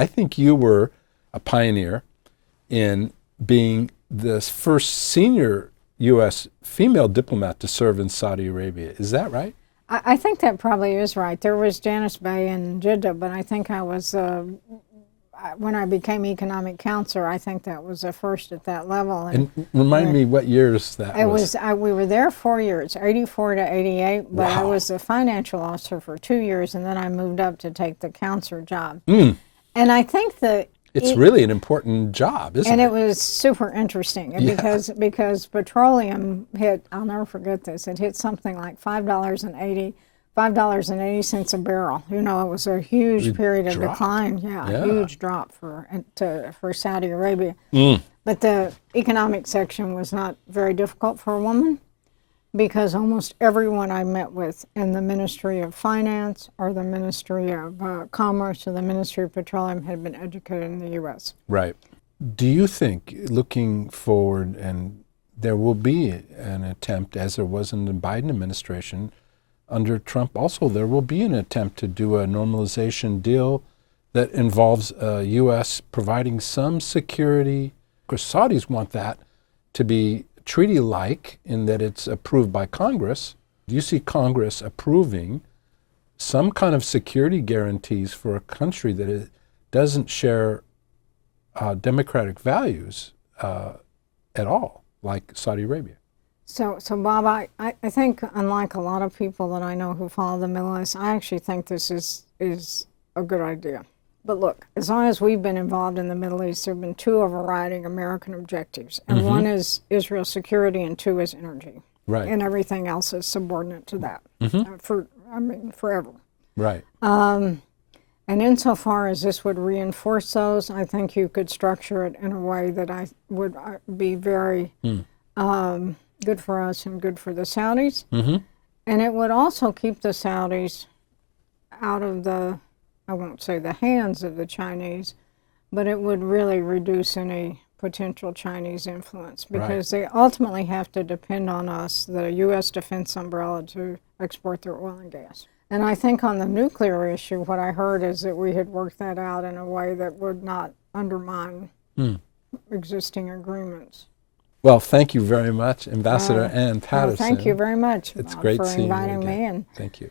I think you were a pioneer in being the first senior U.S. female diplomat to serve in Saudi Arabia. Is that right? I think that probably is right. There was Janice Bey in Jeddah, but I think I was, when I became economic counselor, I think that was the first at that level. And remind me what years that was. We were there 4 years, 84 to 88, but Wow. I was the financial officer for 2 years, and then I moved up to take the counselor job. Mm. And I think that It's really an important job, isn't it? And it was super interesting because petroleum hit, I'll never forget this, it hit something like $5.80 a barrel. You know, it was a huge period of decline. Yeah, a huge drop for Saudi Arabia. Mm. But the economic section was not very difficult for a woman, because almost everyone I met with in the Ministry of Finance or the Ministry of Commerce or the Ministry of Petroleum had been educated in the U.S. Right. Do you think, looking forward, and there will be an attempt, as there was in the Biden administration, under Trump also, there will be an attempt to do a normalization deal that involves U.S. providing some security? Because Saudis want that to be treaty-like in that it's approved by Congress. Do you see Congress approving some kind of security guarantees for a country that doesn't share democratic values at all, like Saudi Arabia? So Bob, I think, unlike a lot of people that I know who follow the Middle East, I actually think this is a good idea. But look, as long as we've been involved in the Middle East, there have been two overriding American objectives. And one is Israel's security, and two is energy. Right. And everything else is subordinate to that, forever. Right. And insofar as this would reinforce those, I think you could structure it in a way that I would be very good for us and good for the Saudis. Mm-hmm. And it would also keep the Saudis out of the, I won't say the hands of the Chinese, but it would really reduce any potential Chinese influence, because they ultimately have to depend on us, the U.S. defense umbrella, to export their oil and gas. And I think on the nuclear issue, what I heard is that we had worked that out in a way that would not undermine existing agreements. Well, thank you very much, Ambassador Ann Patterson. Well, thank you very much It's great for seeing you inviting again. me. And thank you.